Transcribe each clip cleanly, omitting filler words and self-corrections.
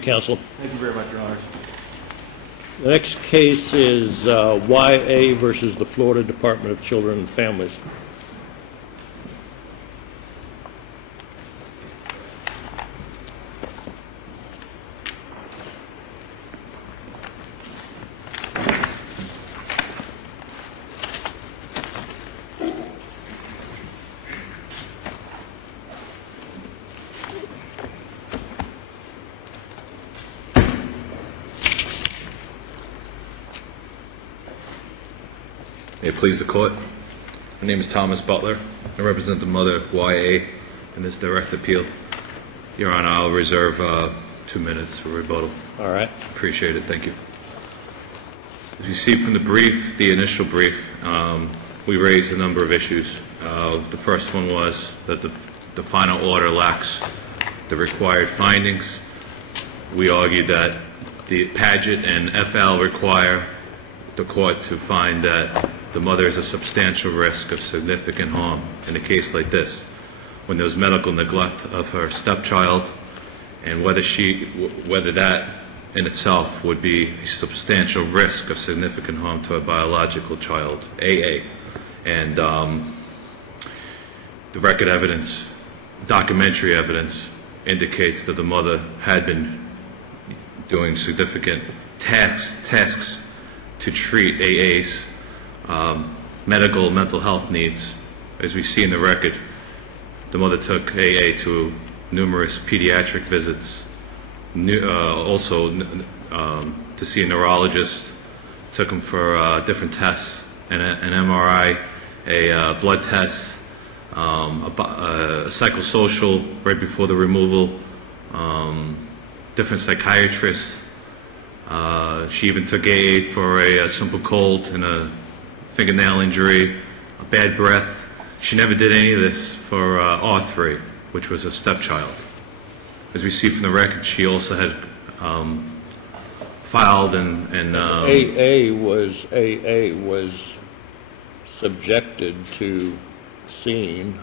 Counsel. Thank you very much, Your Honors. The next case is YA versus the Florida Department of Children and Families. May it please the court. My name is Thomas Butler. I represent the mother, YA, in this direct appeal. Your Honor, I'll reserve 2 minutes for rebuttal. All right. Appreciate it. Thank you. As you see from the brief, the initial brief, we raised a number of issues. The first one was that the final order lacks the required findings. We argued that the Paget and FL require the court to find that the mother is a substantial risk of significant harm in a case like this, when there's medical neglect of her stepchild, and whether that in itself would be a substantial risk of significant harm to a biological child, AA. And the record evidence, documentary evidence, indicates that the mother had been doing significant tasks to treat AA's mental health needs. As we see in the record, the mother took AA to numerous pediatric visits, also to see a neurologist, took him for different tests, an MRI, a blood test, a psychosocial right before the removal, different psychiatrists. She even took AA for a simple cold and a fingernail injury, a bad breath. She never did any of this for R3, which was a stepchild. As we see from the record, she also had filed and AA was subjected to seeing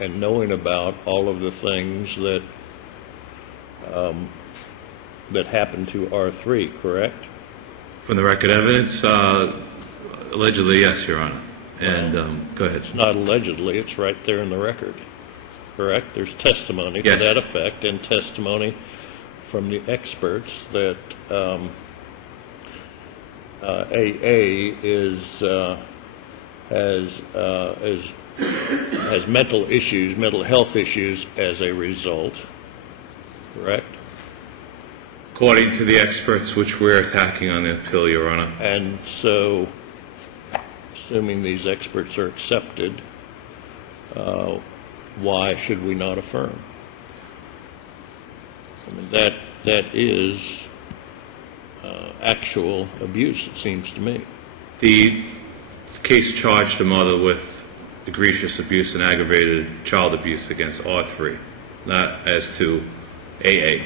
and knowing about all of the things that that happened to R3, correct? From the record evidence, allegedly, yes, Your Honor. And go ahead. It's not allegedly, it's right there in the record, correct? There's testimony to that effect, and testimony from the experts that AA has mental issues, mental health issues as a result, correct? According to the experts which we're attacking on the appeal, Your Honor. And so, assuming these experts are accepted, why should we not affirm? I mean, that is actual abuse, it seems to me. The case charged the mother with egregious abuse and aggravated child abuse against R3, not as to AA.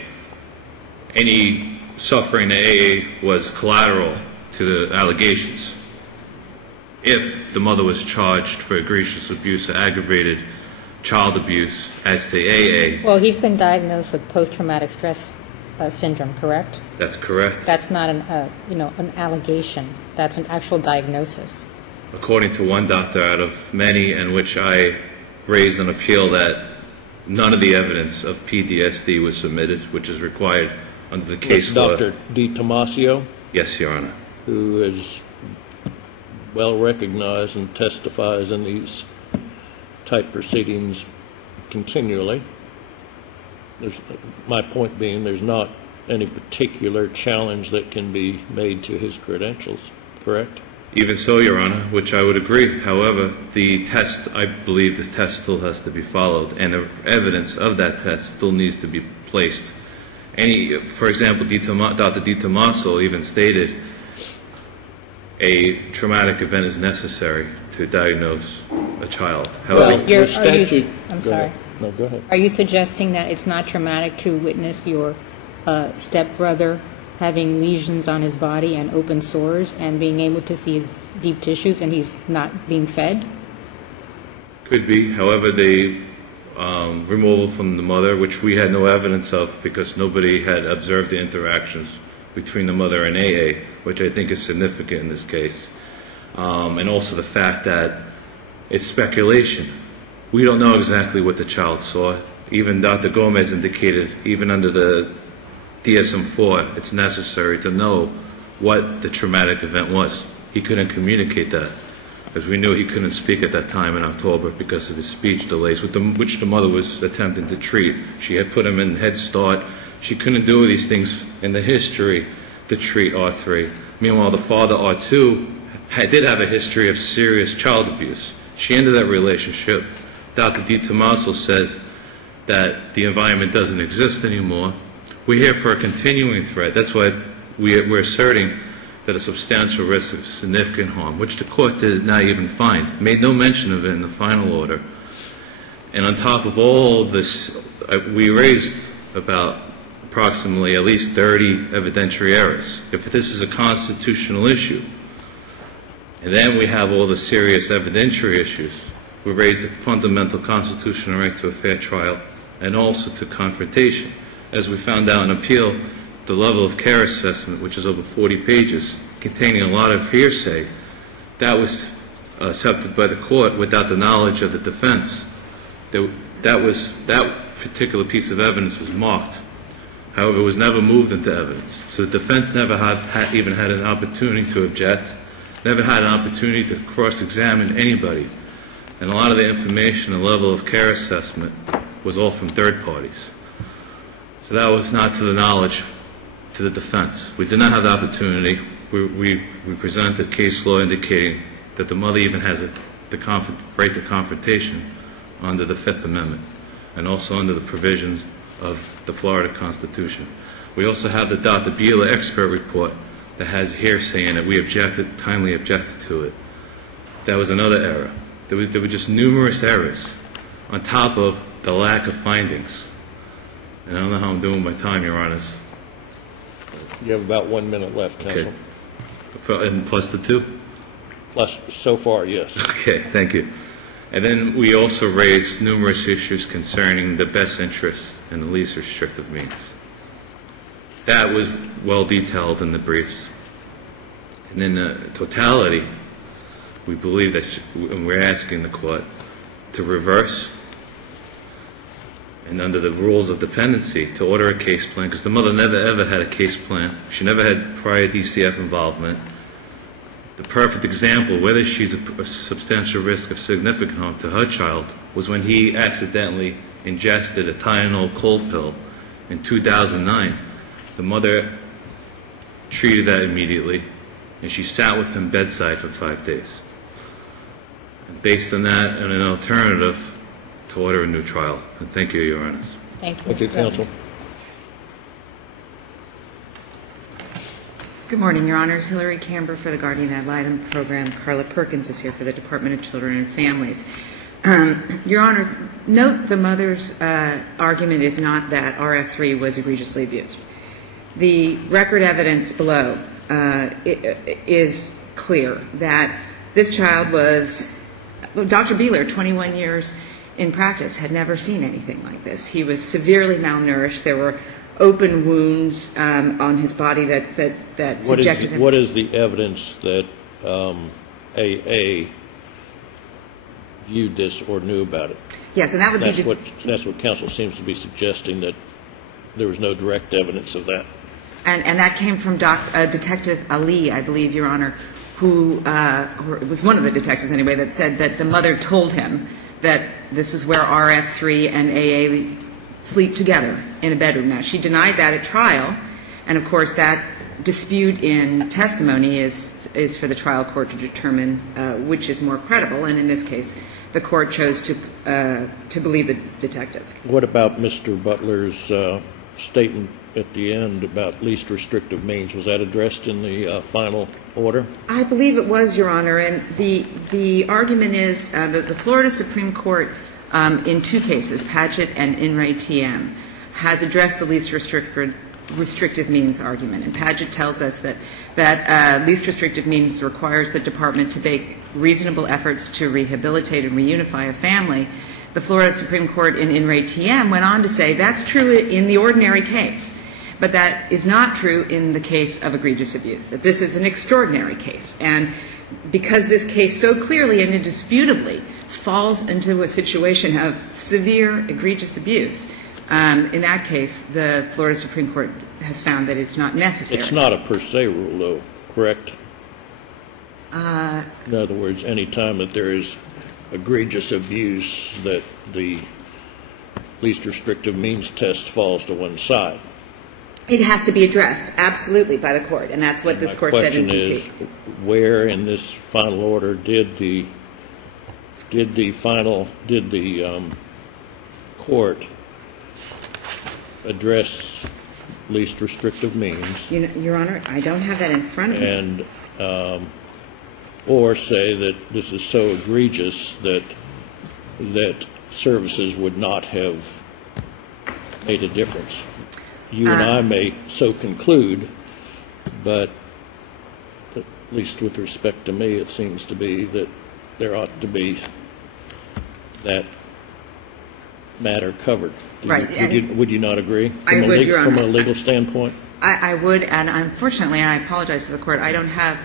Any suffering to AA was collateral to the allegations. If the mother was charged for egregious abuse or aggravated child abuse as to AA... Well, he's been diagnosed with post-traumatic stress syndrome, correct? That's correct. That's not an allegation. That's an actual diagnosis. According to one doctor out of many, in which I raised an appeal that none of the evidence of PTSD was submitted, which is required under the case law. Dr. DiTomasio? Yes, Your Honor. Who is well recognized and testifies in these type proceedings continually. My point being, there's not any particular challenge that can be made to his credentials, correct? Even so, Your Honor, which I would agree. However, the test, I believe the test still has to be followed, and the evidence of that test still needs to be placed. For example, Dr. DiTomasio even stated a traumatic event is necessary to diagnose a child. However, I'm sorry. No, go ahead. Are you suggesting that it's not traumatic to witness your stepbrother having lesions on his body and open sores and being able to see his deep tissues and he's not being fed? Could be. However, removal from the mother, which we had no evidence of because nobody had observed the interactions between the mother and AA, which I think is significant in this case. And also the fact that it's speculation. We don't know exactly what the child saw. Even Dr. Gomez indicated, even under the DSM-4, it's necessary to know what the traumatic event was. He couldn't communicate that, because we knew he couldn't speak at that time in October because of his speech delays, which the mother was attempting to treat. She had put him in Head Start. She couldn't do these things in the history to treat R3. Meanwhile, the father, R2, did have a history of serious child abuse. She ended that relationship. Dr. DiTomaso says that the environment doesn't exist anymore. We're here for a continuing threat. That's why we're asserting that a substantial risk of significant harm, which the court did not even find, made no mention of it in the final order. And on top of all this, we raised about approximately at least 30 evidentiary errors. If this is a constitutional issue, and then we have all the serious evidentiary issues, we raised the fundamental constitutional right to a fair trial and also to confrontation. As we found out in appeal, the level of care assessment, which is over 40 pages, containing a lot of hearsay, that was accepted by the court without the knowledge of the defense. That particular piece of evidence was marked. However, it was never moved into evidence. So the defense never even had an opportunity to object, never had an opportunity to cross-examine anybody. And a lot of the information, the level of care assessment, was all from third parties. So that was not to the knowledge to the defense. We did not have the opportunity. We presented case law indicating that the mother even has the right to confrontation under the Fifth Amendment and also under the provisions of the Florida Constitution. We also have the Dr. Butler expert report that has hearsay in it. We timely objected to it. That was another error. There were just numerous errors on top of the lack of findings. And I don't know how I'm doing with my time, Your Honors. You have about 1 minute left, Counsel. Okay. And plus the 2? Plus, so far, yes. Okay, thank you. And then we also raised numerous issues concerning the best interest and the least restrictive means. That was well detailed in the briefs. And in the totality, we believe that and we're asking the court to reverse and under the rules of dependency to order a case plan, because the mother never ever had a case plan. She never had prior DCF involvement. The perfect example, whether she's a substantial risk of significant harm to her child, was when he accidentally ingested a Tylenol cold pill in 2009. The mother treated that immediately, and she sat with him bedside for 5 days. And based on that and an alternative, to order a new trial. And thank you, Your Honor. Thank you, Thank you, Counsel. Good morning, Your Honors. Hillary Kambour for the Guardian Ad Litem program. Karla Perkins is here for the Department of Children and Families. Your Honor, note the mother's argument is not that RF3 was egregiously abused. The record evidence below is clear that this child was, Dr. Butler, 21 years in practice, had never seen anything like this. He was severely malnourished. There were open wounds on his body that subjected him. What is the evidence that AA viewed this or knew about it? Yes, and that would That's what counsel seems to be suggesting, that there was no direct evidence of that. And that came from Detective Ali, I believe, Your Honor, who was one of the detectives anyway, that said that the mother told him that this is where RF3 and AA sleep together in a bedroom. Now, she denied that at trial, and of course that dispute in testimony is for the trial court to determine which is more credible, and in this case, the court chose to believe the detective. What about Mr. Butler's statement at the end about least restrictive means? Was that addressed in the final order? I believe it was, Your Honor, and the argument is that the Florida Supreme Court in 2 cases, Padgett and In Re TM, has addressed the least restrictive means argument. And Padgett tells us that least restrictive means requires the department to make reasonable efforts to rehabilitate and reunify a family The Florida Supreme Court in Re TM went on to say that's true in the ordinary case, but that is not true in the case of egregious abuse, that this is an extraordinary case. And because this case so clearly and indisputably falls into a situation of severe egregious abuse, in that case, the Florida Supreme Court has found that it's not necessary. It's not a per se rule, though, correct? In other words, any time that there is egregious abuse, that the least restrictive means test falls to one side. It has to be addressed, absolutely, by the court, and that's what this court said in CT. My question is, where in this final order did the court address least restrictive means? Your Honor, I don't have that in front of me. And or say that this is so egregious that services would not have made a difference. You and I may so conclude, but at least with respect to me, it seems to be that there ought to be that matter covered. Would you not agree? I would, Your Honor. From a legal standpoint? I would, and unfortunately, and I apologize to the court, I don't have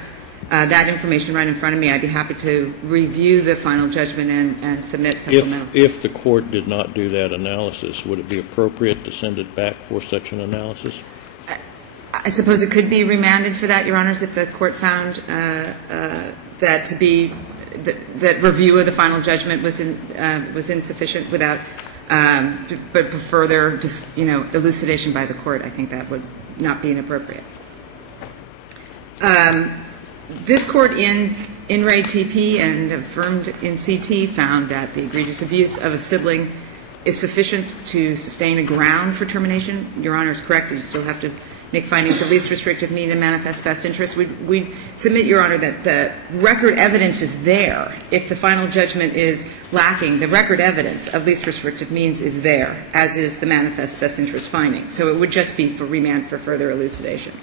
that information right in front of me. I'd be happy to review the final judgment and submit supplemental. If the court did not do that analysis, would it be appropriate to send it back for such an analysis? I suppose it could be remanded for that, Your Honors, if the court found that to be that review of the final judgment was insufficient without but further elucidation by the court. I think that would not be inappropriate. This court in Re TP and affirmed in CT found that the egregious abuse of a sibling is sufficient to sustain a ground for termination. Your Honor is correct. You still have to make findings of least restrictive mean and manifest best interest. We submit, Your Honor, that the record evidence is there. If the final judgment is lacking, the record evidence of least restrictive means is there, as is the manifest best interest finding. So it would just be for remand for further elucidation.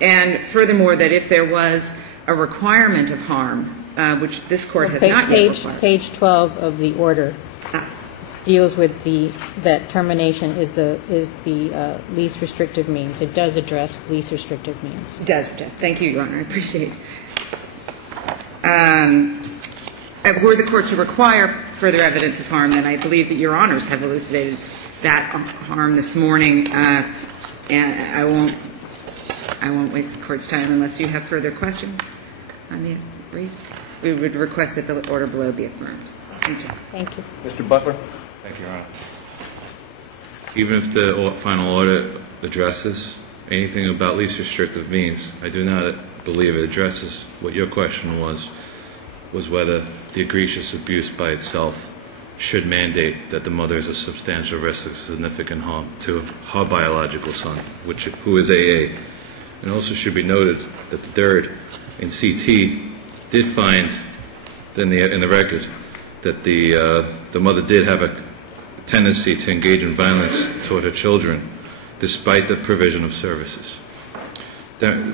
And furthermore, that if there was a requirement of harm, which this court has not yet required. Page 12 of the order deals with that termination is the least restrictive means. It does address least restrictive means. It does. Thank you, Your Honor. I appreciate it. Were the court to require further evidence of harm, then I believe that Your Honors have elucidated that harm this morning, and I won't waste the court's time unless you have further questions on the briefs. We would request that the order below be affirmed. Thank you. Thank you. Mr. Butler? Thank you, Your Honor. Even if the final order addresses anything about least restrictive means, I do not believe it addresses what your question was whether the egregious abuse by itself should mandate that the mother is a substantial risk of significant harm to her biological son, who is AA. And also should be noted that the third in CT did find in the record that the mother did have a tendency to engage in violence toward her children despite the provision of services,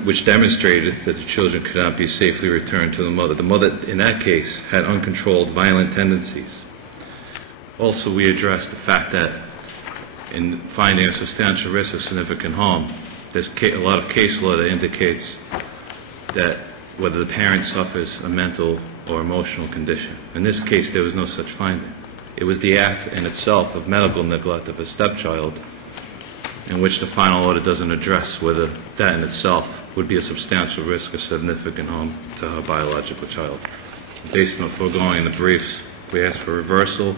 which demonstrated that the children could not be safely returned to the mother. The mother, in that case, had uncontrolled violent tendencies. Also, we addressed the fact that in finding a substantial risk of significant harm, there's a lot of case law that indicates that whether the parent suffers a mental or emotional condition. In this case, there was no such finding. It was the act in itself of medical neglect of a stepchild in which the final order doesn't address whether that in itself would be a substantial risk of significant harm to her biological child. Based on the foregoing in the briefs, we ask for reversal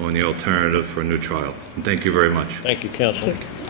or in the alternative for a new trial. And thank you very much. Thank you, counsel. Thank you.